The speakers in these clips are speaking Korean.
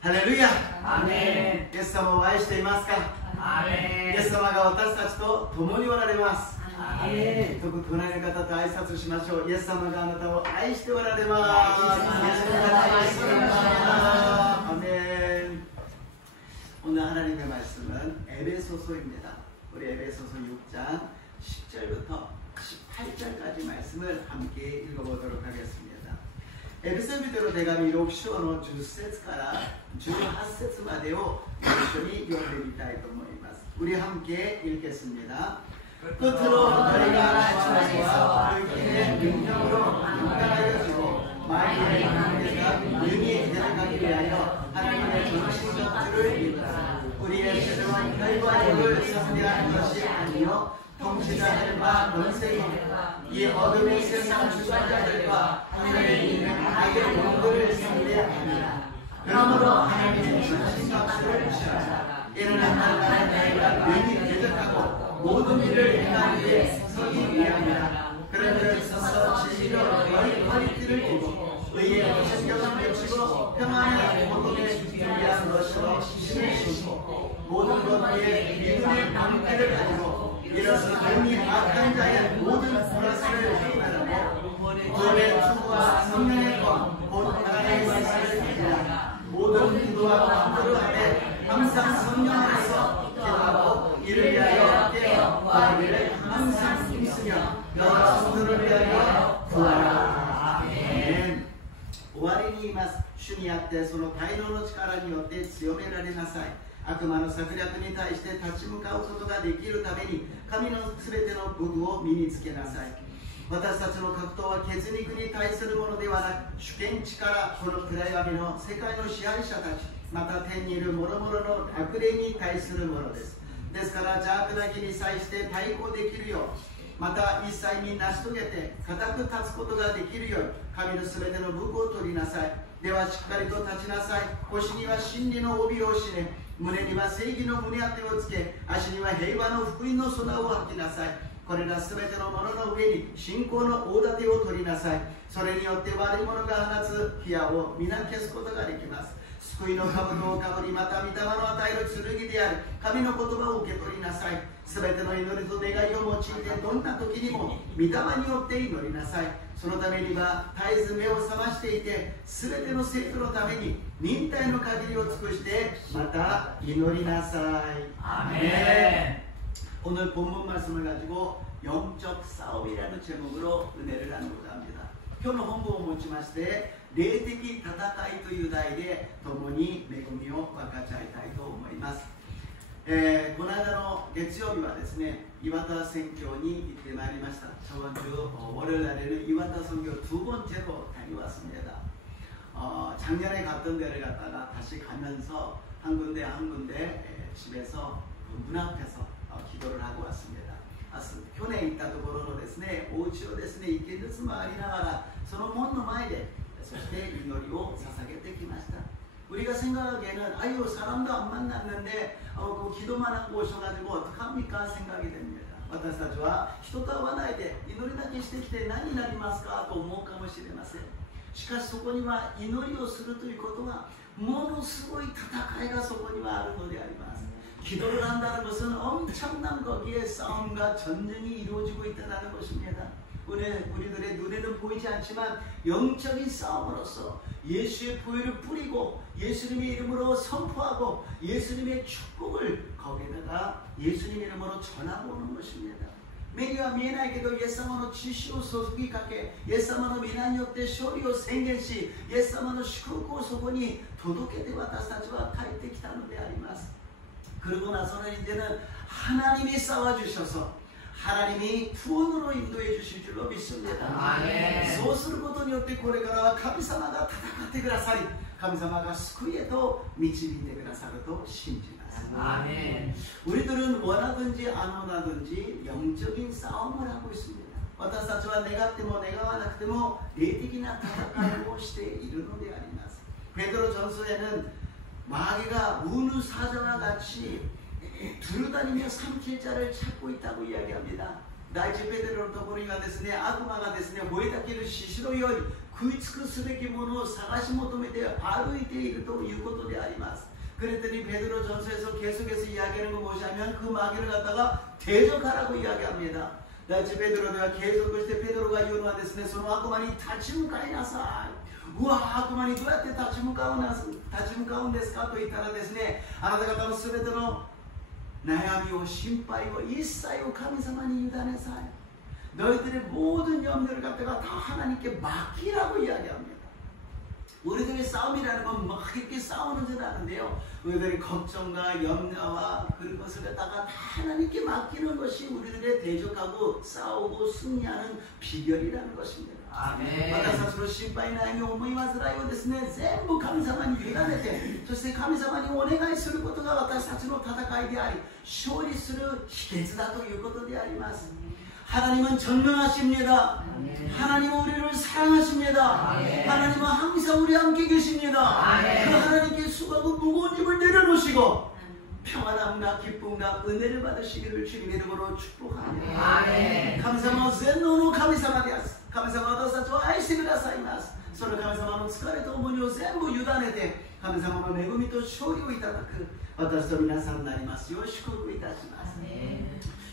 ハレルヤ。アメイエス様を愛していますか？アメイエス様が私たちと共におられます。アメ隣の方と挨拶しましょう。イエス様があなたを愛しておられます。愛しておられます 예수님을愛しておられます。 아멘. 오늘 하나님의 말씀은 에베소서입니다. 우리 에베소서 6장 10절부터 18절까지 말씀을 함께 읽어보도록 하겠습니다. エペソビテの手紙6章の10節から18節までを一緒に読んでみたいと思います。 우리 함께 읽겠습니다. 끝으로 너희가 주 안에서 그의 능력으로 강건하여지고 마귀의 관계가 능히 대적하기 위하여 하나님의 전신 전투를 이루라. 우리의 최종은 혈과 육을 상대하는 것이 아니요 통치자들과 권세이니라. 이 어둠의 세상 주관자들과 하늘에 있는 악의 영들을 상대하니라. 그러므로 하나님의 전신갑주를 취하라. 이는 한날간에 너희가 능히 대적하고 모든 일을 행하기 위해 서기 위함이라. 그런 데 있어서 진리로 너희 허리띠를 입고 의의 신경을 펼치고 평안의 모둠에 준비한 것으로 힘을 신고 모든 것 위에 믿음의 방패를 가지고 이로써 능히 악한 자의 모든 불화살을 회개하고 구원의 투구와 성령의 검 곧 하나님의 말씀을 믿으라. 모든 기도와 간구를 하되 항상 성령 안에서 기도하고 이를 위하여 깨어 구하기를 항상 힘쓰며 너와 성도를 위하여 구하라. 아멘. 終わりに言います。主にあってその大能の力によって強められなさい。悪魔の策略に対して立ち向かうことができるために神のすべての武具を身につけなさい。私たちの格闘は血肉に対するものではなく主権力この暗闇の世界の支配者たちまた天にいる諸々の悪霊に対するものです。ですから邪悪な気に際して対抗できるようまた一切に成し遂げて固く立つことができるように神のすべての武具を取りなさい。ではしっかりと立ちなさい。腰には真理の帯を締め胸には正義の胸当てをつけ足には平和の福音の備を履きなさい。これらすべてのものの上に信仰の大盾を取りなさい。それによって悪い者が放つ火矢を皆消すことができます。救いの兜をかぶりまた御霊の与える剣である神の言葉を受け取りなさい。すべての祈りと願いを用いてどんな時にも御霊によって祈りなさい。そのためには絶えず目を覚ましていてすべての生徒のために忍耐の限りを尽くしてまた祈りなさい。アメン。 오늘 본문 말씀을 가지고 영적 싸움이라는 제목으로 은혜를 나누고자 합니다. 今日の本文を持ちまして霊的戦いという題で共に恵みを分かち合いたいと思います。この間の月曜日はですね、岩田宣教に行ってまいりました。 저번 주 월요일 날에는 이와타 선교 두 번째로 다녀왔습니다. 작년에 갔던 데를 갔다가 다시 가면서 한 군데 한 군데 집에서 문 앞에서 기도를 하고 왔습니다. 去年行ったところのですね、お家をですね、一軒ずつ回りながらその門の前でそして祈りを捧げてきました。 우리가 생각하기에는 아유 사람도 안 만났는데 기도만 하고 오셔가지고 어떡합니까 생각이 됩니다. 私たちは人と会わないで祈りだけしてきて何になりますかと思うかもしれません。しかしそこには祈りをするということはものすごい戦いがそこにはあるのであります。 기도를 한다는 것은 엄청난 거기에 싸움과 전쟁이 이루어지고 있다는 것입니다. 우리들의 눈에는 보이지 않지만 영적인 싸움으로서 예수의 보혈을 뿌리고 예수님의 이름으로 선포하고 예수님의 축복을 거기다가 예수님 이름으로 전하고 오는 것입니다. 目には見えないけどイエス様の血潮を注ぎかけイエス様の皆によって勝利を宣言しイエス様の祝福をそこに届けて私たちは帰ってきたのであります。 그러고 나서는 이제는 하나님이 싸워주셔서 하나님이 구원으로 인도해 주실 줄로 믿습니다. 아멘. そうすることによってこれからは神様が戦ってくださり神様が救いへと導いてくださると信じます。 아멘. 우리들은 원하든지 안 원하든지 영적인 싸움을 하고 있습니다. 私たちは願っても願わなくても霊的な戦いをしているのであります。 베드로전서에는 마귀가 우는 사자와 같이 두루다니며 삼킬 자를 찾고 있다고 이야기합니다. 第一ペテロのところにはですね、悪魔がですね、吠えたける獅子のように食い尽くすべきものを探し求めて歩いているということであります。 그랬더니 베드로 전서에서 계속해서 이야기하는 거 무엇이냐면 그 마귀를 갖다가 대적하라고 이야기합니다. 다시 베드로가 계속 그때 베드로가 이유는 됐으니その悪魔に立ち向かいなさい。うわ悪魔にどうやって立ち向かうんですかと言ったらですね、あなた方のすべての悩みを心配を一切を神様に委ねさい。 너희들의 모든 염려를 갖다가 다 하나님께 맡기라고 이야기합니다. 우리들의 싸움이라는 건 막 이렇게 싸우는 줄 아는데요. 우리들의 걱정과 염려와 그것을 갖다가 다 하나님께 맡기는 것이 우리들의 대적하고 싸우고 승리하는 비결이라는 것입니다. 아멘. 私たちの心配悩み思い煩いをですね、全部神様に委ねて、そして神様にお願いすることが私たちの戦いであり、勝利する秘訣だということであります。 하나님은 전능하십니다. 하나님은 우리를 사랑하십니다. 하나님은 항상 우리 함께 계십니다. 그 하나님께 수고하고 무거운 짐을 내려놓으시고 평안함과 기쁨과 은혜를 받으시기를 주님 이름으로 축복합니다. 감사합니다. 젠노노 감사합니다. 감사합니다. 愛してくださいます。その神様の疲れと重荷を全部委ねて神様の恵みと勝利をいただく私と皆さんになりますよう祝福いたします。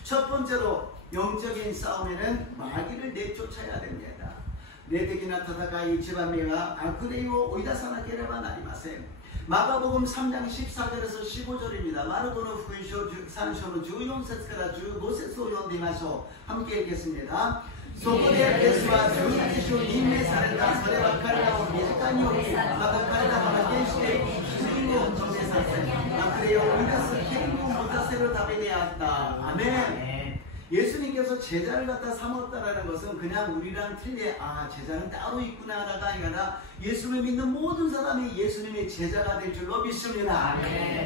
첫 번째로 영적인 싸움에는 마귀를 내쫓아야 됩니다. 내敵な戦い一番目は悪霊を追い出さなければなりません。 마가복음 3장 14절에서 15절입니다. 마르코의福音書 3章の 14節から 15節を読んでみましょう。 함께 읽겠습니다. そこでイエスは12弟子を任命された。それは彼らを身近に置き、また彼らを派遣して救いを助けさせ、悪霊を追い出す権威を持たせるためであった。アメン。 예수님께서 제자를 갖다 삼았다라는 것은 그냥 우리랑 틀리 제자는 따로 있구나가 아니라 예수를 믿는 모든 사람이 예수님의 제자가 될 줄로 믿습니다.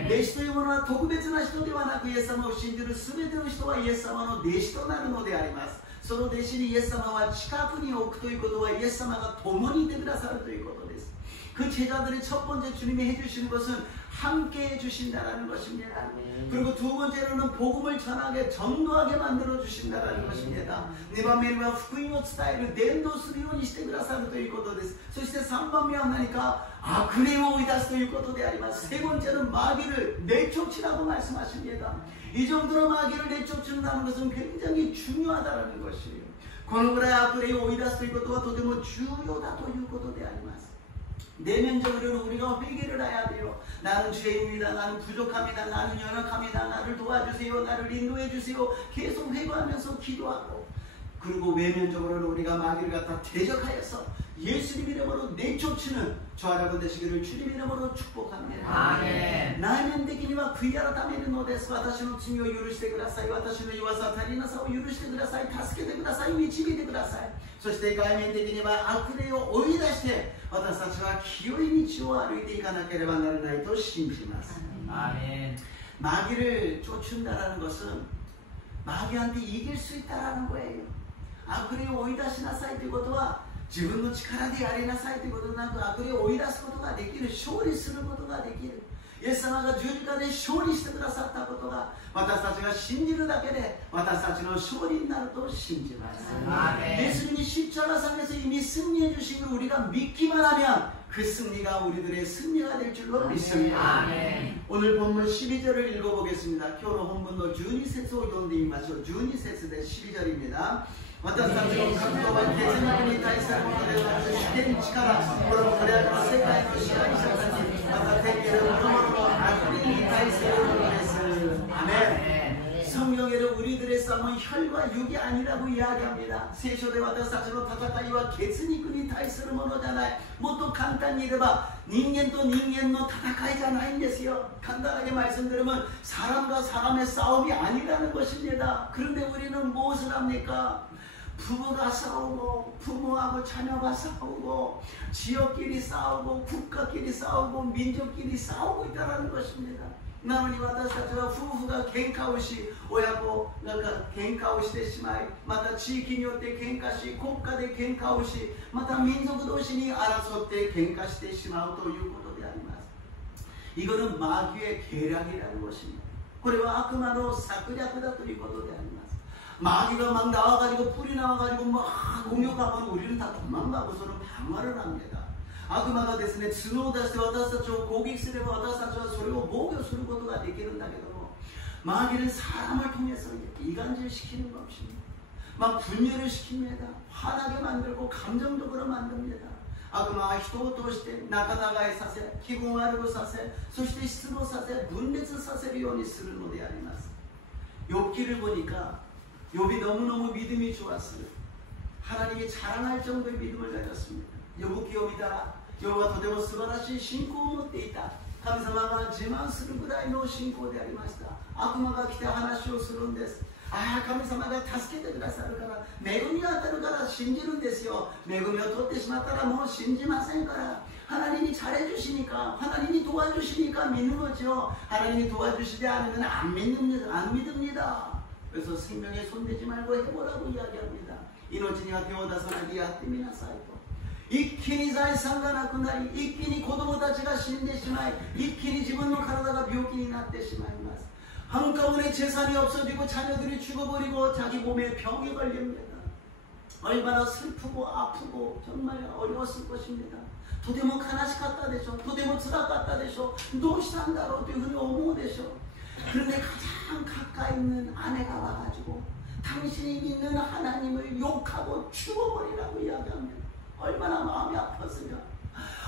弟子というものは特別な人ではなくイエス様を信じる全ての人はイエス様の弟子となるのであります。その弟子にイエス様は近くに置くということはイエス様が共にいてくださるということです。 그 제자들의 첫 번째 주님이 해주시는 것은 함께 해주신다라는 것입니다. 그리고 두 번째로는 복음을 전하게 전도하게 만들어 주신다라는 것입니다. 2番目は福音を伝える伝道するようにしてくださるということです。そして3番目は何か悪霊を追い出すということであります。세 번째는 마귀를 내쫓으라고 말씀하십니다. 이 정도로 마귀를 내쫓는다는 것은 굉장히 중요하다는 것이에요. このぐらい悪霊を追い出すということはとても重要だということであります。 내면적으로는 우리가 회개를 해야 돼요. 나는 죄인입니다. 나는 부족합니다. 나는 연약합니다. 나를 도와주세요. 나를 인도해 주세요. 계속 회개하면서 기도하고 그리고 외면적으로는 우리가 마귀를 갖다 대적하여서 예수님 이름으로 내쫓는 저와 여러분 되시기를 주님 이름으로 축복합니다. 아멘. 内面的には悔い改めるのです。私の罪を許してください。私の弱さ足りなさを許してください。助けてください。導いてください。そして外面的には悪霊を追い出して私たちは清い道を歩いていかなければならないと信じます。 아멘. 마귀를 쫓는다라는 것은 마귀한테 이길 수 있다라는 거예요. 악霊を追い出しなさいということは自分の力でやりなさいということなく悪霊を追い出すことができる、勝利することができる。イエス様が十字架で勝利してくださったことが私たちが信じるだけで私たちの勝利になると信じます。 예수님이 십자가상에서 이미 승리해 주신 걸 우리가 믿기만 하면 그 승리가 우리들의 승리가 될 줄로 믿습니다. 오늘 본문 12절을 읽어보겠습니다. 今日の本文の12節を読んでみましょう。12節で 12절입니다. 私たちの格闘は血肉に対するものではなく主権力、これもこれらの世界の支配者たち、また天気の諸々の悪霊に対するものです。아멘. 성경에는 우리들의 싸움은 혈과 육이 아니라고 이야기합니다.聖書で私たちの戦いは血肉に対するものじゃない。もっと簡単に言えば人間と人間の戦いじゃないんですよ。 간단하게 말씀드리면 사람과 사람의 싸움이 아니라는 것입니다. 그런데 우리는 무엇을 합니까? 부부가 싸우고 부모하고 자녀가 싸우고 지역끼리 싸우고 국가끼리 싸우고 민족끼리 싸우고 있다는 것입니다. なのに私たちは夫婦が喧嘩をし、親子が喧嘩をしてしまい、また地域によって喧嘩し、国家で喧嘩をし、また民族同士に争って喧嘩してしまうということであります。 이거는 마귀의 계략이라는 것입니다. これは悪魔の策略だということであります。 마귀가 막 나와가지고 뿔이 나와가지고 막 공격하면 우리는 다 도망가고서는 방어를 합니다. 아그마가 됐으니 스노다스 와다사초 고객스레 와다사초 소리고 목욕することができるんだけども 마귀는 사람을 통해서 이간질 시키는 것입니다. 막 분열을 시킵니다. 화나게 만들고 감정적으로 만듭니다. 아그마가人を通して仲違いさせ気分悪くさせそして失望させ分裂させるようにするのであります。 욥기를 보니까 욥이 너무너무 믿음이 좋았어요. 하나님이 자랑할 정도의 믿음을 가졌습니다. 욥기옵이다. 욥はとても素晴らしい信仰を持っていた。神様が自慢するぐらいの信仰でありました。悪魔が来て話をするんです。ああ、神様が助けてくださるから、恵みが当たるから信じるんですよ。恵みを取ってしまったらもう信じませんから。 하나님이 잘해주시니까, 하나님이 도와주시니까 믿는 거죠. 하나님이 도와주시지 않으면 안 믿습니다. 그래서 생명에 손대지 말고 해보라고 이야기합니다. 이노치니와 배워다서나기 야띠미나 사이토. 이끼니 자이상가 나쿠나리, 이끼니 고도모 다치가 신데시마이, 이끼니 지분노 가라다가 묘기니 나떼시마이마스. 한꺼번에 재산이 없어지고 자녀들이 죽어버리고 자기 몸에 병이 걸립니다. 얼마나 슬프고 아프고 정말 어려웠을 것입니다. とても悲しかったでしょう。とても辛かったでしょう。どうしたんだろうというふうに思うでしょう。 그런데 가장 가까이 있는 아내가 와가지고 당신이 믿는 하나님을 욕하고 죽어버리라고 이야기합니다. 얼마나 마음이 아팠으면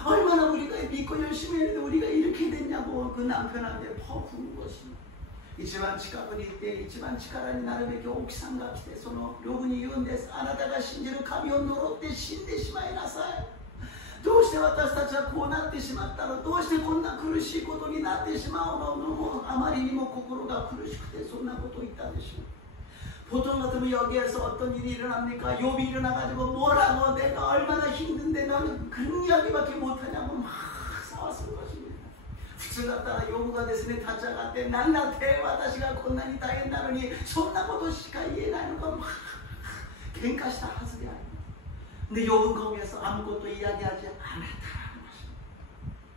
얼마나 우리가 믿고 열심히 했는데 우리가 이렇게 됐냐고 그 남편한테 퍼부은 것입니다. 一番近くにいて一番力になるべき奥さんが来てそのロブに言うんです。あなたが信じる神を呪って死んでしまいなさい。 どうして私たちはこうなってしまったのどうしてこんな苦しいことになってしまうのもうあまりにも心が苦しくてそんなことを言ったんでしょう 보통 같으면 여기에서 어떤 일이 일어납니까? 욥이 일어나가지고 뭐라고 내가 얼마나 힘든데 너는 그런 이야기밖에 못하냐고 막 싸웠을 것입니다. 普通だったら욥가ですね立ち上がって何だって私がこんなに大変なのにそんなことしか言えないのか막喧嘩したはずであります 근데 욥은 거기에서 아무것도 이야기하지 않았다라는 것입니다.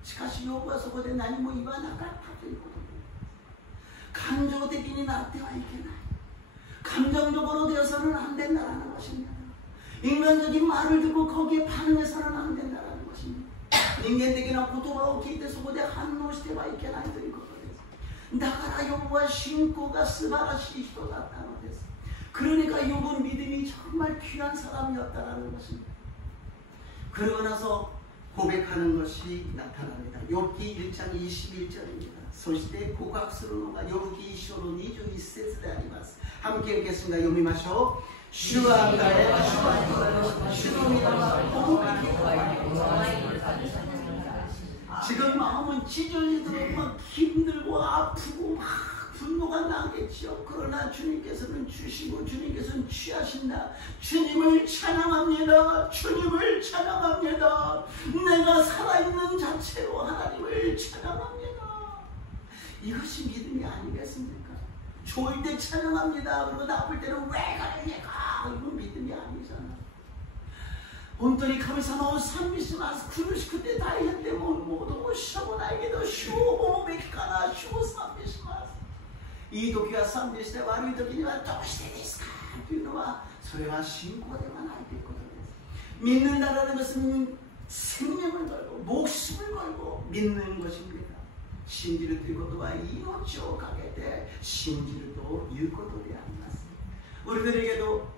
しかし욥はそこで何も言わなかったということです。感情的になってはいけない。 감정적으로 되어서는 안 된다라는 것입니다. 인간적인 말을 듣고 거기에 반응해서는 안 된다라는 것입니다. 인간적인 고통을聞いてそこで反応してはいけないということです。だから욥は信仰が素晴らしい人だったのです。 그러니까 욥은 믿음이 정말 귀한 사람이었다라는 것입니다. 그러고 나서 고백하는 것이 나타납니다. 욥기 1장 21절입니다. そして告白するのが욥기 1章の21節であります. 함께 읽겠습니다. 読みましょう. 주와 나의 주의 믿음과 지금 마음은 찢어지도록 막 힘들고 아프고 막 분노가 나겠지요. 그러나 주님께서는 주시고 주님께서는 취하신다. 주님을 찬양합니다. 주님을 찬양합니다. 내가 살아있는 자체로 하나님을 찬양합니다. 이것이 믿음이 아니겠습니까? 좋을 때 찬양합니다. 그리고 나쁠 때는 왜 그러니까 이건 믿음이 아니잖아. 本当に神様を賛美します。苦しくて大変でももうどうしようもないけど主を褒むべきかな。主を賛美します。 いい時は賛美して悪い時にはどうしてですかというのはそれは信仰ではないということです。 믿는다라는 것은 생명을 걸고 목숨을 걸고 믿는 것입니다. 신지를 들ことは命をかけて信じるということであります。 우리들에게도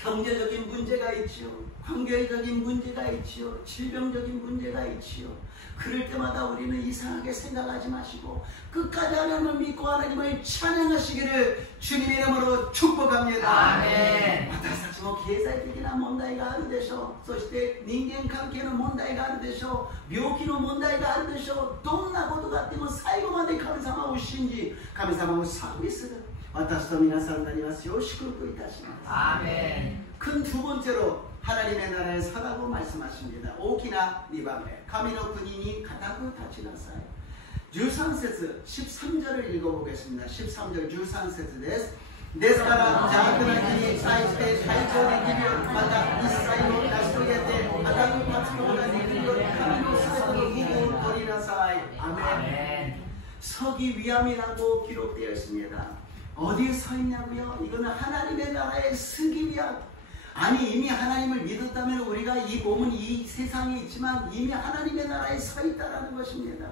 경제적인 문제가 있지요. 관계적인 문제가 있지요. 질병적인 문제가 있지요. 그럴 때마다 우리는 이상하게 생각하지 마시고 끝까지 하나님을 믿고 하나님을 찬양하시기를 주님의 이름으로 축복합니다. 아멘. 私たちも経済的な問題があるでしょう。そして人間関係の問題があるでしょう。病気の問題があるでしょう。どんなことがあっても最後まで神様を信じ神様を賛美する。私と皆さんになりますよう祝福いたします。アーメン。큰 두 번째로 하나님의 나라에 서라고 말씀하십니다. 오키나 니밤에 가미노 군인이 가다구 다치나사이. 13節 13절을 읽어보겠습니다. 13절 13節です. ですから邪悪な日に対して対抗できるようにまた一切を成し遂げて固く立つことができるように神の全ての義を取りなさい. 아멘. 서기 위함이라고 기록되어 있습니다. 어디에 서 있냐고요? 이거는 하나님의 나라의 승기이야. 아니 이미 하나님을 믿었다면 우리가 이 몸은 이 세상에 있지만 이미 하나님의 나라에 서 있다라는 것입니다.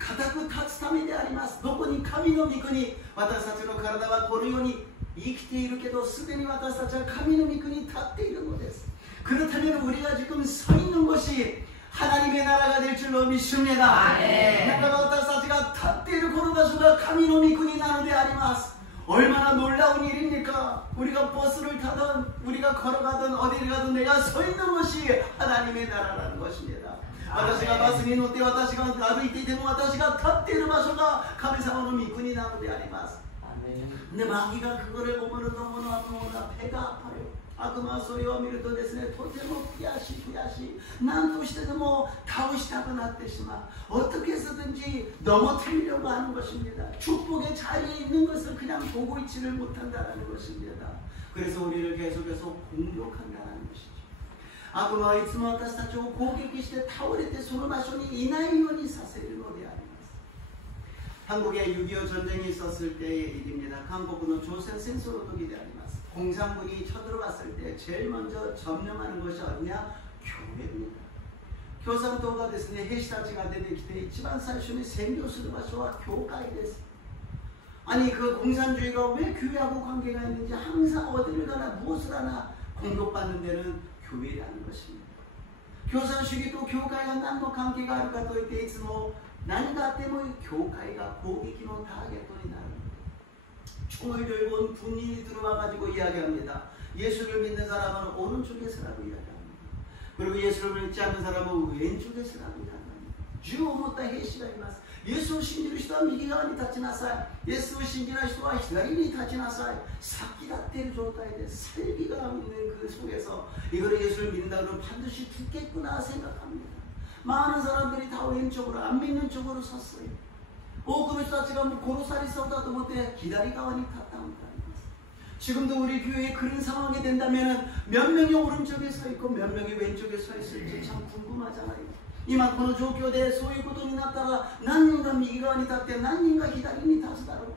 固く立つためであります。どこに神の御国、私たちの体はこのように生きているけど、すでに私たちは神の御国に立っているのです。 그렇다면 우리가 지금 서 있는 것이 하나님의 나라가 될 줄로 믿습니다. 그러니까 私たちが立っているこの場所が神の御国なのであります。 얼마나 놀라운 일입니까? 우리가 버스를 타든 우리가 걸어가든 어디를 가든 내가 서 있는 것이 하나님의 나라라는 것입니다. 私がバスに乗って私が歩いていても私が立っている場所が神様の御国なのであります。 근데 마귀가 그거를 보면 너무나 배가 아파요. 악마 소리와 미루도 됐으네. 도대모 피하시 난 도시대도 뭐 다우시다고 났대시만 어떻게 해서든지 넘어뜨리려고 하는 것입니다. 축복의 자리에 있는 것을 그냥 보고 있지를 못한다는 것입니다. 그래서 우리를 계속해서 공격한다는 것이죠. 악마はいつも私たちを攻撃して倒れてその場所にいないようにさせるのであります。 한국에 6.25 전쟁이 있었을 때의 일입니다. 한국은 조선戦争の時であります。 공산군이 쳐들어갔을 때 제일 먼저 점령하는 것이 어디냐? 교회입니다. 교산도가 됐으니 해시타치가 되기 있지만 사실은 생겨수는場所は 교회가 됐어요. 아니 그 공산주의가 왜 교회하고 관계가 있는지 항상 어디를 가나 무엇을 하나 공격받는 데는 교회라는 것입니다. 교산주의도 교회가 남과 관계가あるかといっていつも何があっても教会が攻撃のターゲットになる。 총을 들고 온 군인이 들어와가지고 이야기합니다. 예수를 믿는 사람은 오른쪽에 서라고 이야기합니다. 그리고 예수를 믿지 않는 사람은 왼쪽에 서라고 이야기합니다. 주を持った兵士がいます。イエスを信じる人は右側に立ちなさい。イエスを信じない人は左に立ちなさい。先立っている状態で살기가 있는 그 속에서 이거를 예수를 믿는다 그러면 반드시 죽겠구나 생각합니다. 많은 사람들이 다 왼쪽으로 안 믿는 쪽으로 섰어요. 多くの人たちがもう殺されそうだと思って左側に立ったのであります。 지금도 우리 교회에 그런 상황이 된다면 몇 명이 오른쪽에 서 있고 몇 명이 왼쪽에 서 있을지 참 궁금하잖아요. 今この状況でそういうことになったら何人が右側に立って何人が左に立つだろう。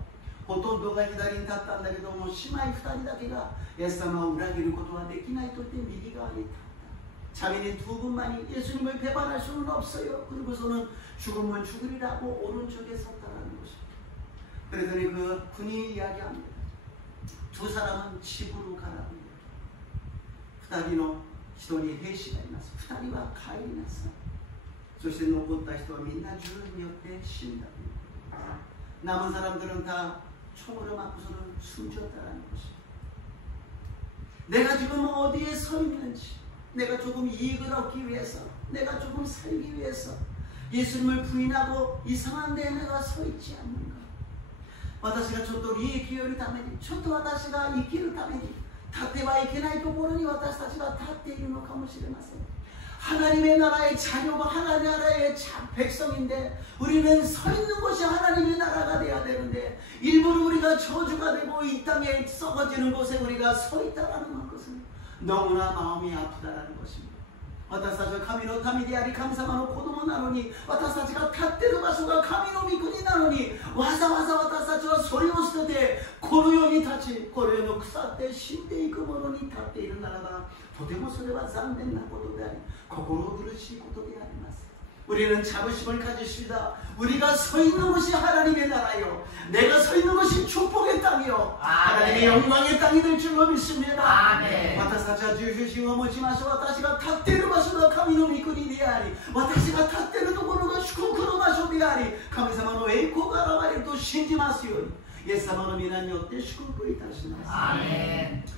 ほとんどが左に立ったんだけども姉妹2人だけがイエス様を裏切ることはできないと言って右側に立った。 자매는 두 분만이 예수님을 배반할 수는 없어요. 그리고서는 죽으면 죽으리라고 오른쪽에 섰다라는 것입니다. 그러더니 그 군인이 이야기합니다. 두 사람은 집으로 가라고 이야기합니다. 2人の人に兵士がいます。2人は帰りなさい。そして残った人はみんな銃によって死んだということです。 남은 사람들은 다 총으로 맞고서는 숨졌다라는 것입니다. 내가 지금 어디에 서 있는지 내가 조금 이익을 얻기 위해서 내가 조금 살기 위해서 예수님을 부인하고 이상한 데 내가 서 있지 않는가. 私がちょっと利益を得るためにちょっと私が生きるために立ってはいけないところに私たちが立っているのかもしれません。 하나님의 나라의 자녀고 하나님의 나라의 백성인데 우리는 서 있는 것이 하나님의 나라가 돼야 되는데 일부러 우리가 저주가 되고 이 땅에 썩어지는 곳에 우리가 서 있다라는 것은 너무나 마음이 아프다라는 것입니다. 私たちは神の民であり神様の子供なのに私たちが立っている場所が神の御国なのにわざわざ私たちはそれを捨ててこの世に立ちこの世の腐って死んでいくものに立っているならばとてもそれは残念なことであり心苦しいことであります。 우리는 자부심을 가지십니다. 우리가 서 있는 것이 하나님의 나라요. 내가 서 있는 것이 축복의 땅이요. 하나님의 영광의 땅이 될 줄로 믿습니다. 私たちは重心を持ちましょう。私が立っている場所が神の御国であり私が立っているところが祝福の場所であり神様の栄光が現れると信じますようにイエス様の皆によって祝福いたします。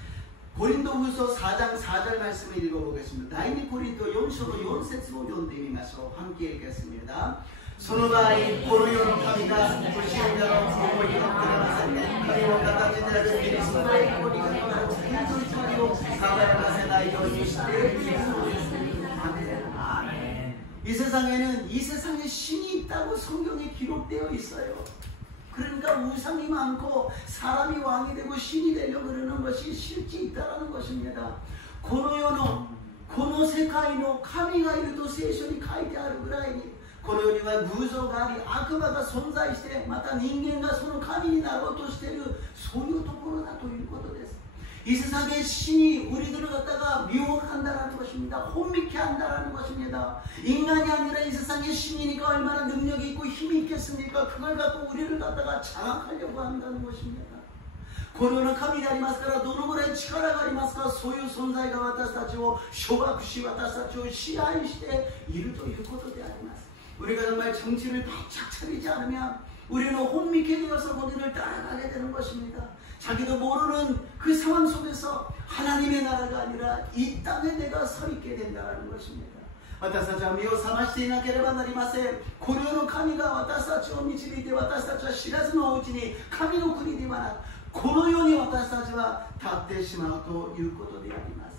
고린도후서 4장 4절 말씀을 읽어보겠습니다. 다이니 고린도 4章の 4節を読んでみましょう。 함께 읽겠습니다. その場合この世の神が不信者の思いをくれませんね。神の形であるキリストの栄光にかかわらずキリストの光を輝かせないようにしているのです。 아멘. 이 세상에는 이 세상에 신이 있다고 성경에 기록되어 있어요. 그러니까 우상이 많고 사람이 왕이 되고 신이 되려고 그러는 것이 실제 있다라는 것입니다. この世のこの世界の神がいると聖書に書いてあるぐらいにこの世りは偶像があり、悪魔が存在して、また人間がその神になろうとしている、そういうところだということです。 이 세상의 신이 우리들을 갖다가 미혹한다라는 것입니다. 혼미케 한다라는 것입니다. 인간이 아니라 이 세상의 신이니까 얼마나 능력이 있고 힘이 있겠습니까? 그걸 갖고 우리를 갖다가 장악하려고 한다는 것입니다. このような神でありますから、どのぐらい力がありますか、そういう存在が私たちを掌握し、私たちを支配しているということであります。 우리가 정말 정신을 바짝 차리지 않으면 우리는 혼미케 되어서 거기를 따라가게 되는 것입니다. 자기도 모르는 그 상황 속에서 하나님의 나라가 아니라 이 땅에 내가 서 있게 된다는 것입니다. 私たちは身を覚ましていなければなりません。この世の神が私たちを導いて、私たちは知らずのうちに神の国ではなく、この世に私たちは立ってしまうということであります。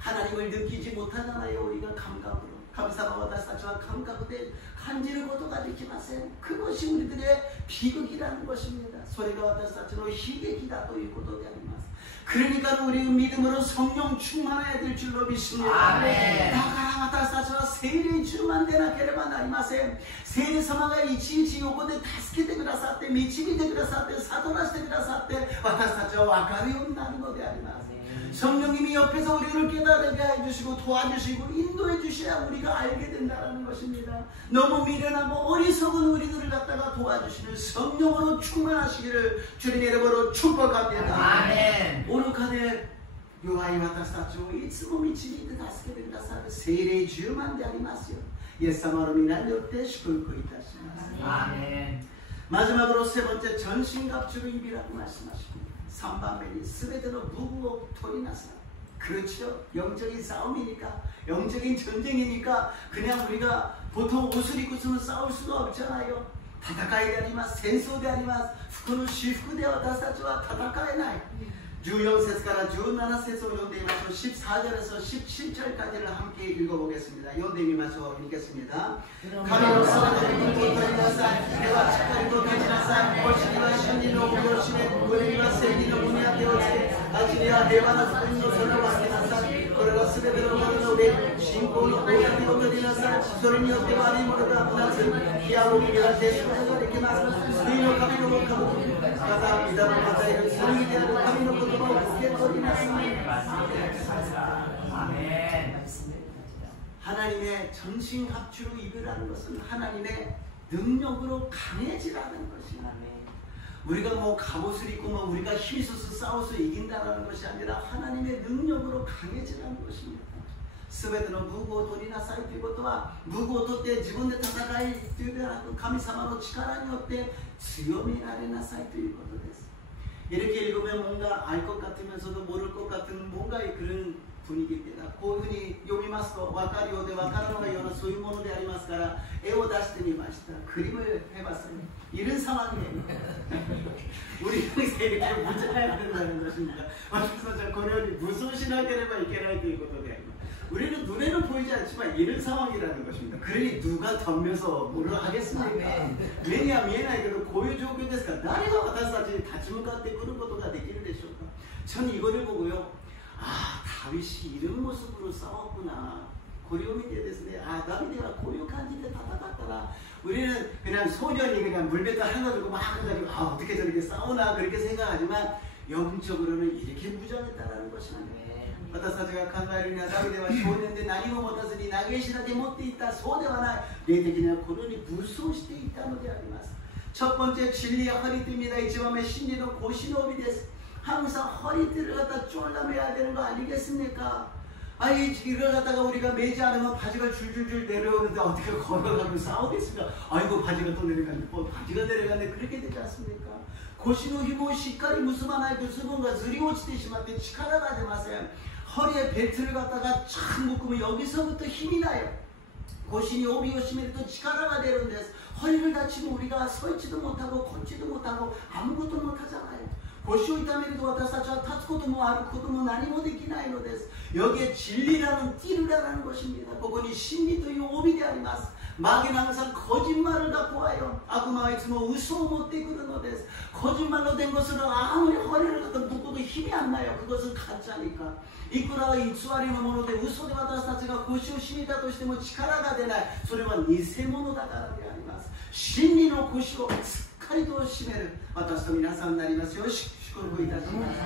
하나님을 느끼지 못하잖아요. 우리가 감각으로. 감사가 私たちは感覚で感じることができません。 그것이 우리들의 비극이라는 것입니다. それが私たちの悲劇だということであります。 그러니까 우리는 믿음으로 성령 충만해야 될 줄로 믿습니다. 아멘. だから私たちは聖霊充満でなければなりません。聖霊様がいちいち横で助けてくださって、導いてくださって、悟らせてくださって、私たちは分かるようになるのであります。 성령님이 옆에서 우리를 깨달게 해주시고 도와주시고 인도해 주셔야 우리가 알게 된다는 것입니다. 너무 미련하고 어리석은 우리들을 갖다가 도와주시는 성령으로 충만하시기를 주님의 이름으로 축복합니다. 아멘. 오르카데 요하이 와타사치오 이츠모 미치니테 다스케테 쿠다사르 세일의 주만でありますよ. 예수님으로 인한 요때祝福いたします. 아멘. 마지막으로 세 번째 전신갑주를 입으라고 말씀하십니다. 3番目に 스베드로 무구오 토리나사. 그렇죠. 영적인 싸움이니까, 영적인 전쟁이니까 그냥 우리가 보통 옷을 입고서는 싸울 수가 없잖아요. 戦いであります。戦争であります。服の私服で私たちは戦えない。 14節から17節を読んでみましょう。 14절에서 17절까지를 함께 읽어보겠습니다. 読んでみましょう。 읽겠습니다. 神の姿に耳を取りなさい。手はしっかりと閉じなさい。腰には真理の帯を締め、胸には正義の胸当てをつけ、足には平和な福音のそれをつけなさい。これは全てのものの上、信仰の公を取りなさい。それによって悪いものがなく、火や麦が消すことができます。救いの神のかぶり、また御霊を与える剣である神の言葉を受け取りなさい。 하나님의 전신갑주로 입으라는 것은 하나님의 능력으로 강해지라는 것이야. 우리가 뭐 갑옷을 입고 뭐 우리가 힘이 있어서 싸워서 이긴다라는 것이 아니라 하나님의 능력으로 강해지라는 것입니다. 全ての武具を取りなさいということは、武具を取って自分で戦いというのではなく、神様の力によって強められなさいということです。 이렇게 읽으면 뭔가 알 것 같으면서도 모를 것 같은 뭔가의 그런 분위기입니다. こういうふうに読みますと分かるようで分からないようなそういうものでありますから、絵を出してみました。 그림을 해봤어요. 이런 상황이에요. 우리 평소에 이렇게 무장해야 된다는 것입니다. 그래서 고려를 무소신하게래봐 있게라ということで 우리는 눈에는 보이지 않지만 이런 상황이라는 것입니다. 그러니 누가 덤벼서 뭐를 하겠습니까? 왜냐 미에나이게도 고유状況ですから誰が私たちに立ち向かってくることができるでしょうか? 저는 이거를 보고요. 아, 다윗이 이런 모습으로 싸웠구나. 고려미에ですね. 아, 다윗이가 고유 간지대 다다갔더라. 우리는 그냥 소년이 그냥 물배도 해가지고 막 해가지고 아, 어떻게 저렇게 싸우나 그렇게 생각하지만 영적으로는 이렇게 무장했다라는 것입니다. 私たちが考えるにはダビデは少年で何も持たずに投げ石だけ持っていたそうではない霊的にはこのように武装していたのであります 첫 번째 진리의 허리띠입니다. 이 지밤의 신리는 고신호비です 항상 허리띠를 갖다 쫄라매야 되는 거 아니겠습니까? 아니 이걸 갖다가 우리가 매지 않으면 바지가 줄줄줄 내려오는데 어떻게 걸어가면 싸우겠습니까? 아이고 바지가 또 내려갔네 바지가 내려갔네 그렇게 되지 않습니까? 腰の紐をしっかり結ばないとズボンがずり落ちてしまって力が出ません 허리에 벨트를 갖다가 쫙 묶으면 여기서부터 힘이 나요. 고신이 오비を締めると力が出るんです. 허리를 다치면 우리가 서 있지도 못하고 걷지도 못하고 아무것도 못하잖아요. 고시を痛めると私たちは立つことも歩くことも何もできないのです. 여기에 진리라는 띠르라는 것입니다. ここに真理という帯であります. 마귀는 항상 거짓말을 갖고 와요. 아구마와 있으면 웃어 못되고 그러노데스. 거짓말로 된 것으로 아무리 허리를 갖다 묶어도 힘이 안 나요. 그것은 가짜니까. 이쿠라 이츠와리노 모노데嘘で私たちが腰を締めたとしても力が出ない。それは偽物だからであります。真理の腰をしっかりと締める私と皆さんになりますよ。祝福いたします。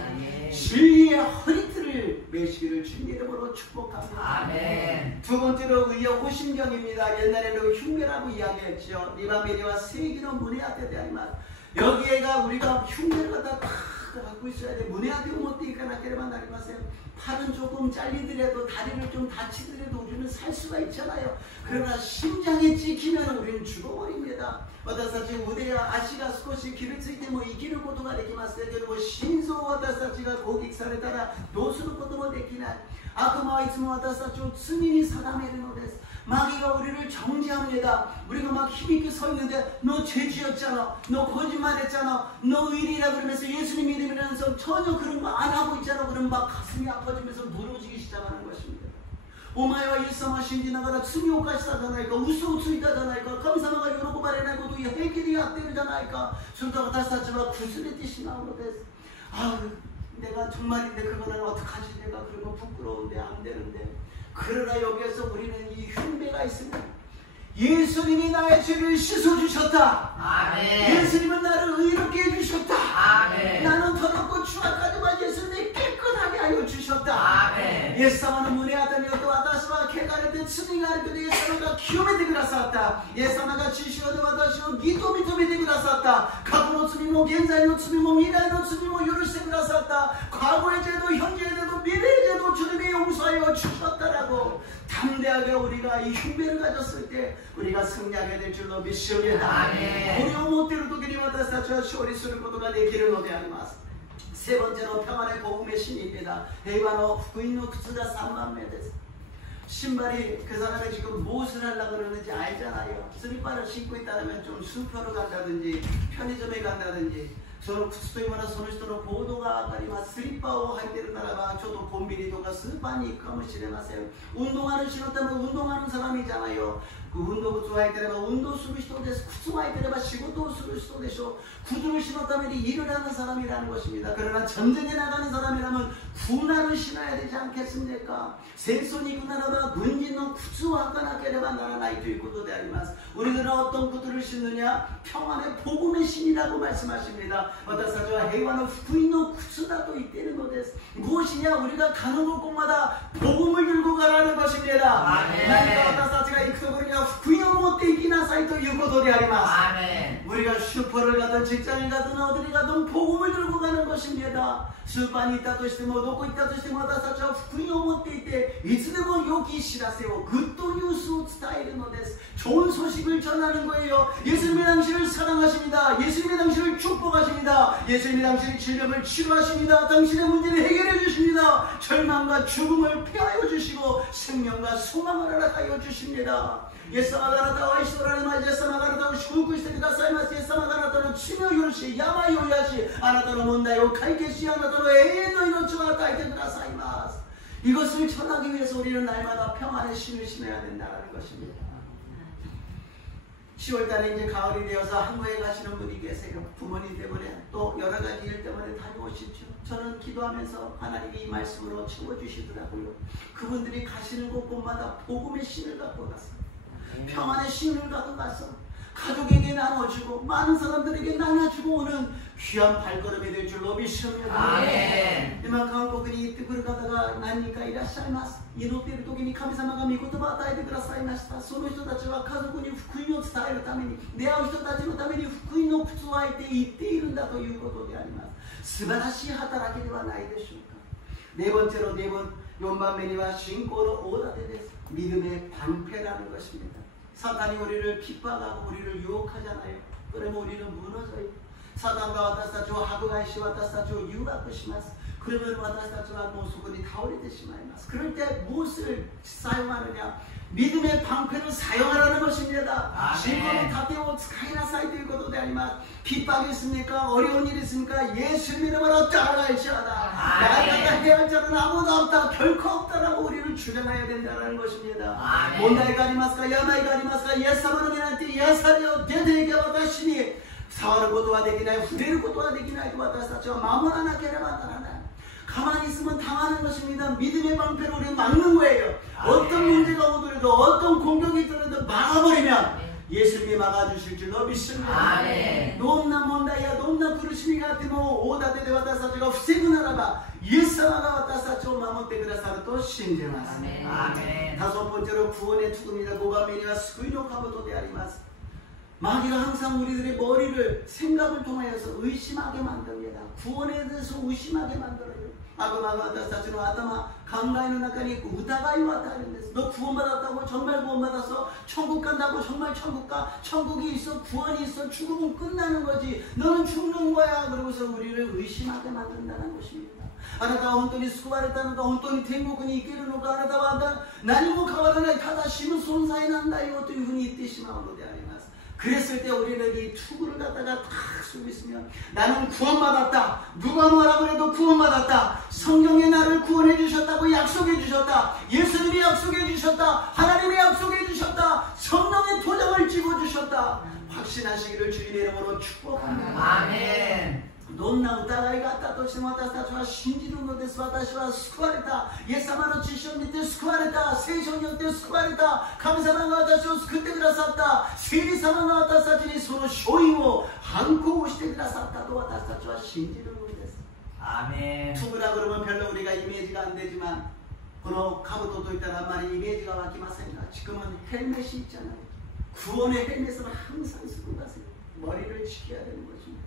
真理의 허리띠를 매시기를 주님의 이름으로 축복합니다. 아멘. 두 번째로 의여 호심경입니다. 옛날에는 흉배라고 이야기했죠. 리바메리와 세기는 문에아테 대하리만. 여기에가 우리가 흉배를 갖다 갖고 있어야 돼. 문에아테 못되게 가나게만 나리마세요. 팔은 조금 잘리더라도 다리를 좀 다치더라도 우리는 살 수가 있잖아요. 그러나 심장에 찍히면 우리는 죽어버립니다. 私たち腕や足が少し傷ついても生きることができますけれども、心臓を私たちが攻撃されたらどうすることもできない。悪魔はいつも私たちを罪に定めるのです。 마귀가 우리를 정죄합니다. 우리가 막 힘있게 서 있는데 너 죄지었잖아, 너 거짓말했잖아, 너 의리라 그러면서 예수님 믿으면서 전혀 그런 거 안 하고 있잖아. 그럼 막 가슴이 아파지면서 무너지기 시작하는 것입니다. お前はイエス様を信じながら罪を犯したじゃないか、嘘をついたじゃないか、神様が喜ばれないことを平気でやっているじゃないか。それと私たちは崩れてしまうのです。ああ、내가 정말인데 그거는 어떡하지? 내가 그런 거 부끄러운데 안 되는데. 그러나 여기에서 우리는 이 흉배가 있습니다. 예수님이 나의 죄를 씻어주셨다. 아멘. 예수님은 나를 의롭게 해주셨다. 아멘. 나는 더럽고 추악하지만 예수님이 깨끗하게 하여 주셨다. 아멘. イエス様の胸当たりをと私は汚れて罪があるけどイエス様が清めてくださった。イエス様が血潮で私を義と認めてくださった。過去の罪も現在の罪も未来の罪も許してくださった。 과거의 죄도 현재의 죄도 미래의 죄도 주님이 용서하여 주셨다라고 담대하게 우리가 이 흉배를 가졌을 때 우리가 승리하게 될 줄로 믿습니다. 우리 못대로 도끼리私たちは勝利することができるのであります。 세 번째로 평안의 복음의 신입니다. 해와의福音の靴が3番目です. 신발이 그 사람이 지금 무엇을 하려고 그러는지 알잖아요. 슬리퍼를 신고 있다면 좀 슈퍼로 간다든지 편의점에 간다든지 その靴というものはその人の行動が分かります。スリッパを履いているならばちょっとコンビニとかスーパーに行くかもしれません。運動하는人のため運動하는 사람이잖아요. 그 운동靴を履いてれば運動する人です。靴を履いてれば仕事をする人でしょう。 구두를 신었다면 일을 하는 사람이라는 것입니다. 그러나 전쟁에 나가는 사람이라면 군화를 신어야 되지 않겠습니까? 생선이 군화라봐 군진은 구두와 하나케레바 나라나이 될 것도 되어리마스. 우리들은 어떤 구두를 신느냐? 평안의 복음의 신이라고 말씀하십니다. 私たちは平和の福音の靴だと言っているのです。 무엇이냐? 우리가 가는 곳곳마다 복음을 들고 가라는 것입니다. 나니까 私たちが行くところには福音を持って行きなさいということであります。 우리가 슈퍼를 가든 직장에 가든 어디를 가든 복음을 들고 가는 것입니다. 슈퍼에 있다としてもどこ行ったとしても私たちは福音を持っていていつでも良き知らせをグッドニュースを伝えるのです. 좋은 소식을 전하는 거예요. 예수님이 당신을 사랑하십니다. 예수님이 당신을 축복하십니다. 예수님이 당신의 질병을 치료하십니다. 당신의 문제를 해결해 주십니다. 절망과 죽음을 피하여 주시고 생명과 소망을 허락하여 주십니다. イエス様があなたを愛しておられます。イエス様があなたを祝福してくださいます。イエス様があなたの罪を許し、病を癒し、あなたの問題を解決し、あなたの永遠の命を与えてくださいます。 이것을 전하기 위해서 우리는 날마다 평안의 신을 신어야 된다는 것입니다. 10월달에 이제 가을이 되어서 한국에 가시는 분이 계세요. 부모님 때문에 또 여러 가지 일 때문에 다녀오십시오. 저는 기도하면서 하나님이 이 말씀으로 채워주시더라고요. 그분들이 가시는 곳곳마다 복음의 신을 갖고 갔어요. 평안의 신을 갖고 가서 가족에게 나눠주고 많은 사람들에게 나눠주고 오는 귀한 발걸음이 될 줄로 믿습니다.今韓国に行ってくる方が何人かいらっしゃいます。祈っている時に神様が御言葉を与えてくださいました。その人たちは家族に福音を伝えるために出会う人たちのために福音の靴を履いて行っているんだということであります。素晴らしい働きではないでしょうか。 네 번째로 연반매니와 신고의 오다대です. 믿음의 방패라는 것입니다. 사탄이 우리를 핍박하고 우리를 유혹하잖아요. 그러면 우리는 무너져요. 사탄과 私たちを迫害し私たちを誘惑します. 그러면 와다사주와 모수군이 다오리 되시마이마스. 그럴 때 무엇을 사용하느냐? 믿음의 방패를 사용하라는 것입니다. 신문의 다테오 스카이나 사이트 일거도 되아니마. 핍박이 있습니까? 어려운 일이 있습니까? 예수님 이름으로 따라갈지어다. 나아가 해야 할 자는 아무도 없다. 결코 없다라고 우리를 주장해야 된다는 것입니다. 몬다이가 아리마스까 야마이가 아리마스까 예사마르메나티 예사리오 데데게 와다시니 사활을 고도화 되기나요? 후대를 고도화 되기나요? 와다사죠. 마무라나 게레마다라나. 가만히 있으면 당하는 것입니다. 믿음의 방패로 우리는 막는 거예요. 어떤 문제가 오더라도 어떤 공격이 있더라도 막아버리면 예수님이 막아주실 줄로 믿습니다. 높나 몬다야 높나 부르심이 같으면 오다데데 와다사주가 후세구나라바 예사마가 와다사주 마모테 그다사를 또 신제마습니다. 다섯 번째로 구원의 투금이다. 고가미니와 스쿠이노 카보도 데아리마스. 마귀가 항상 우리들의 머리를 생각을 통하여서 의심하게 만듭니다. 구원에 대해서 의심하게 만들어요. 아그마가다사지노 아다마 강가에는 나까니 우다가이 왔다는 데서 너 구원받았다고? 정말 구원받았어? 천국 간다고? 정말 천국 가? 천국이 있어? 구원이 있어? 죽으면 끝나는 거지. 너는 죽는 거야. 그러고서 우리를 의심하게 만든다는 것입니다. あなたは本当に救われたのか、本当に天国に行けるのか、あなたは何も変わらない、ただ死ぬ存在なんだよというふうに言ってしまうのであります。 그랬을 때 우리는 이 투구를 갖다가 탁 쓰고 있으면 나는 구원받았다. 누가 뭐라고 해도 구원받았다. 성경에 나를 구원해 주셨다고 약속해 주셨다. 예수님이 약속해 주셨다. 하나님이 약속해 주셨다. 성령의 도장을 찍어 주셨다. 확신하시기를 주님의 이름으로 축복합니다. 아멘. どんな疑いがあったとしても私たちは信じるのです。私は救われた。イエス様の血潮によって救われた。聖書によって救われた。神様が私を救ってくださった。聖霊様が私たちにその勝因を反抗してくださったと私たちは信じるのです。アーメン。 투구라 그러면 별로 우리가 이미지가 안 되지만 この兜といったらあまりイメージが湧きませんが 지금은 헬멧이 있잖아요. 구원의 헬멧을 항상 쓰고 가세요. 머리를 지켜야 되는 것입니다.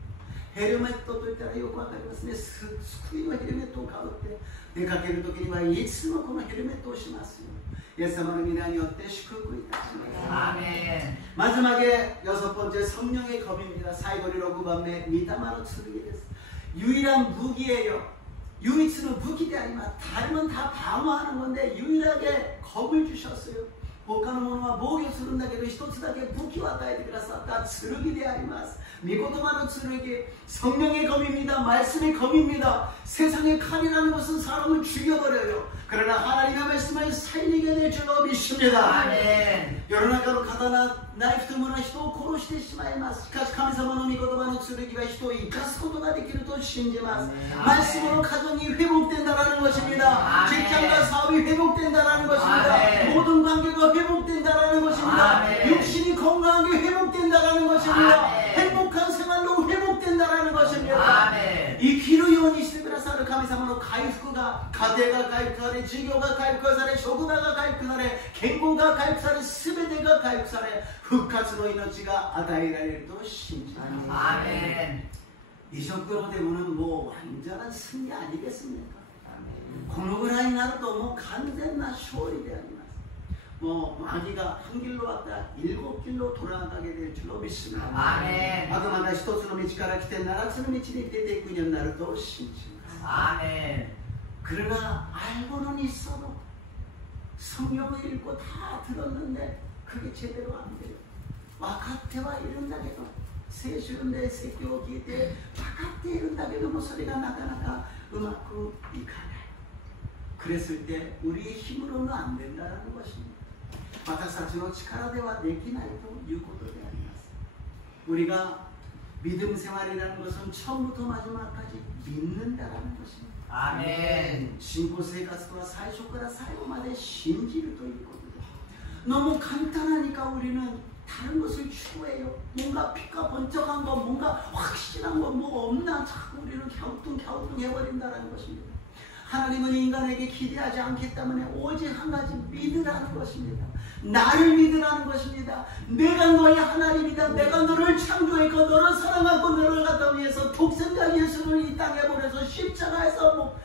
ヘルメットといったらよくわかりますね。救いのヘルメットをかぶって出かけるときにはいつもこのヘルメットをしますよ。イエス様の皆によって祝福いたします。 마지막에 여섯 번째 성령의 검입니다. 사이거리 로그밤의 미다마로 쓰르기です. 유일한 무기예요. 유이츠는 무기가 아니라 다른 다 방어하는 건데 유일하게 검을 주셨어요. 他のものは防御するんだけど一つだけ武器を与えてくださった剣であります。 미고도마로 츠르기 성령의 검입니다. 말씀의 검입니다. 세상의 칼이라는 것은 사람을 죽여버려요. 그러나 하나님의 말씀을 살리게 될 줄로 믿습니다. 아멘. 여러나가로 가다나 나이프 때문에人を殺してしまいます。しかし神様の御言葉の剣は人を生かすことができると信じます。 말씀으로 가정이 회복된다라는 것입니다. 직장과 사업이 회복된다라는 것입니다. 모든 관계가 회복된다라는 것입니다. 육신이 건강하게 회복된다라는 것입니다. 행복한 생활로 회복된다라는 것입니다. 이 기로 요원이してくださる神様の回復が家庭が回復され、事業が回復され、職場が回復され、健康が回復され、全てが回復され、復活の命が与えられると信じます。 이 정도로 되면은 뭐 완전한 승리 아니겠습니까? このぐらいになるともう完全な勝利であります。 뭐 마귀가 한 길로 왔다 일곱 길로 돌아가게 될 줄로 믿습니다. 아멘. 아그마다 一つの道から来て7つの道に出ていくようになると信じます。 아멘. 그러나 알고는 있어도 성경을 읽고 다 들었는데 그게 제대로 안 돼요. 分かってはいるんだけど聖書で説教を聞いて分かっているんだけどもそれがなかなかうまくいかない。 그랬을 때 우리의 힘으로는 안 된다는 것입니다. 私たちの力ではできないということであります。 우리가 믿음 생활이라는 것은 처음부터 마지막까지 믿는다라는 것입니다. 아멘. 신고 생활과 最初から最後まで信じるということです。 너무 간단하니까 우리는 다른 것을 추구해요. 뭔가 피가 번쩍한 거, 뭔가 확실한 거, 뭐 없나 자꾸 우리는 갸우뚱 해버린다는 것입니다. 하나님은 인간에게 기대하지 않기 때문에 오직 한 가지 믿으라는 것입니다. 나를 믿으라는 것입니다. 내가 너의 하나님이다. 내가 너를 창조했고 너를 사랑하고 너를 갖다 위해서 독생자 예수를 이 땅에 보내서 십자가에서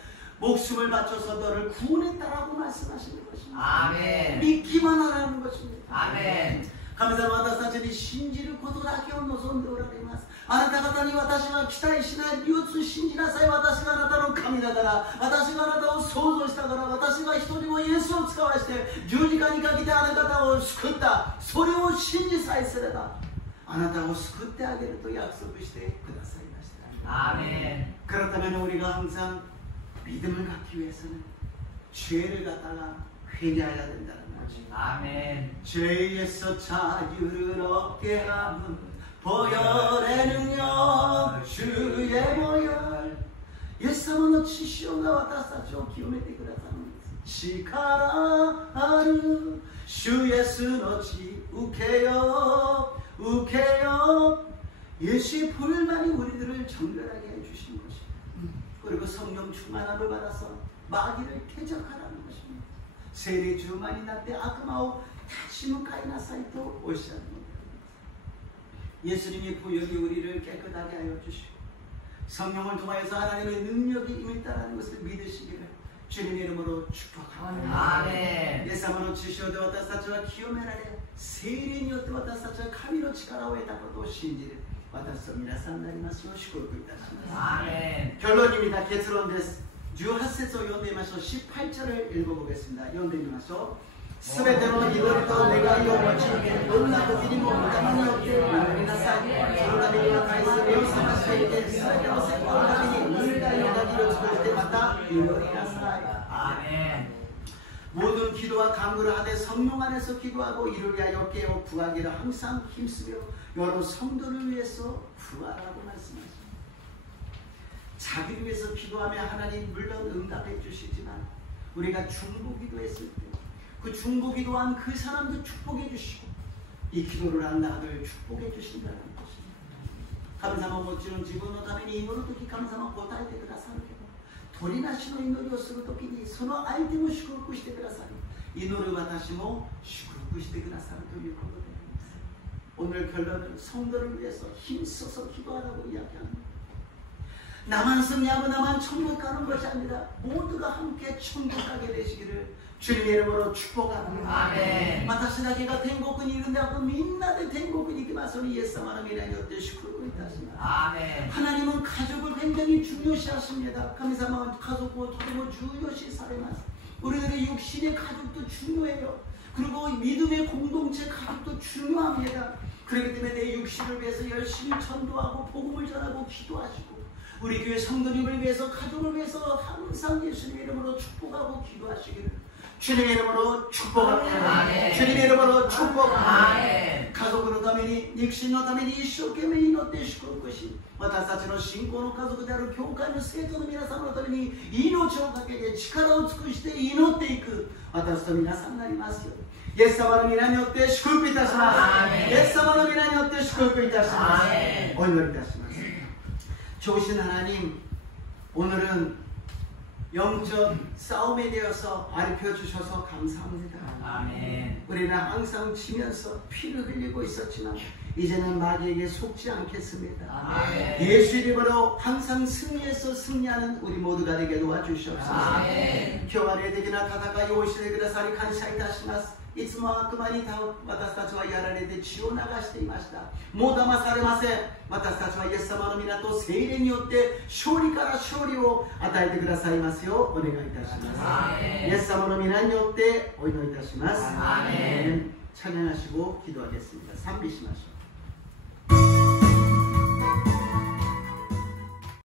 목숨을 바쳐서 너를 구원했다라고 말씀하시는 것입니다. 아멘. 믿기만 하라는 것입니다. 아멘. 神様、私たちに信じることだけを望んでおられます。あなた方に私は期待しない。唯一信じなさい。私があなたの神だから。私があなたを創造したから。私が一人もイエスを使わして十字架にかけてあなた方を救った。それを信じさえすればあなたを救ってあげると約束してくださいました。 아멘. 그렇다면 우리가 항상 믿음을 갖기 위해서는 죄를 갖다가 회개해야 된다는 거죠. 아멘. 죄에서 자유를 얻게 함은 보혈의 능력 주의 보혈 예수님의 지시오가私たちを清めてくださるんです。力ある主イエスの血受けよ受けよ 예수의 보혈만이 우리들을 정결하게 해주신 것입니다. 그리고 성령 충만함을 받아서 마귀를 대적하라는 것입니다. 세례 주만이 나때 악마오 다시는 가이나사이도 오시는 겁니다. 예수님의 보혈이 우리를 깨끗하게 하여 주시고 성령을 통하여서 하나님의 능력이 임했다는 것을 믿으시기를 주님의 이름으로 축복합니다. 아멘. 예수님으로 주시오되 私たちは清められ聖霊によって私たちは神の力を得たことを信じる私と皆さんになりますよう祝福いたします。 아멘. 결론입니다. 결론です. 18節を読んでみましょう。 18절을 읽어보겠습니다. 読んでみましょう。すべての祈りと願いを持ちどんな時にも御霊によって祈りなさい。そのためには大切目を覚ましていてすべての説法のために無理なよだぎを尽くしてまた祈りなさい。 아멘. 모든 기도와 간구를 하되 성령 안에서 기도하고 이를 위하여 깨어 구하기를 항상 힘쓰며 여러 성도를 위해서 구하라고 말씀하십니다. 자기를 위해서 기도하며 하나님 물론 응답해 주시지만 우리가 중보기도했을 때 그 중보기도한 그 사람도 축복해 주시고 이 기도를 한 나를 축복해 주신다는 것입니다. 神様もちろん自分のために祈るとき神様は答えてくださるけど鳥なしの祈りをするときにその相手も祝福してくださり祈る私も祝福してくださるということであります。 오늘 결론은 성도를 위해서 힘써서 기도하라고 이야기합니다. 나만 승리하고 나만 천국 가는 것이 아니라 모두가 함께 천국 가게 되시기를 주님의 이름으로 축복합니다. 아멘. 私だけが天国にいるんではなくみんなで天国に行きますようにイエス様の皆によって祝福いたします。 아멘. 하나님은 가족을 굉장히 중요시하십니다. 하나님은 가족을 정말 중요시 사랑하십니다. 우리들의 육신의 가족도 중요해요. 그리고 믿음의 공동체 가족도 중요합니다. 그렇기 때문에 내 육신을 위해서 열심히 전도하고 복음을 전하고 기도하시고 우리 교회 성도님을 위해서 가족을 위해서 항상 예수님의 이름으로 축복하고 기도하시기를 주님의 이름으로 축복합니다. 아멘. 주님의 이름으로 축복합니다. 아멘. 家族のために肉親のために一生懸命祈って祝福し私たちの信仰の家族である教会の生徒の皆様のために命をかけて力を尽くして祈っていく私と皆さんになりますよ。イエス様の皆によって祝福いたします。イエス様の皆によって祝福いたします。お祈りいたします。 좋으신 하나님, 오늘은 영적 싸움에 대해서 가르쳐 주셔서 감사합니다. 아멘. 우리는 항상 지면서 피를 흘리고 있었지만 이제는 마귀에게 속지 않겠습니다. 아멘. 예수 이름으로 항상 승리해서 승리하는 우리 모두가 되게 도와주시옵소서. 아멘. 今日は霊的な戦いを教えてくださり感謝いたします。 いつも悪魔に私たちはやられて血を流していました。もう騙されません。私たちはイエス様の皆と聖霊によって勝利から勝利を与えてくださいますようお願いいたします。イエス様の皆によってお祈りいたします。찬양하시고 기도하겠습니다.賛美しましょう。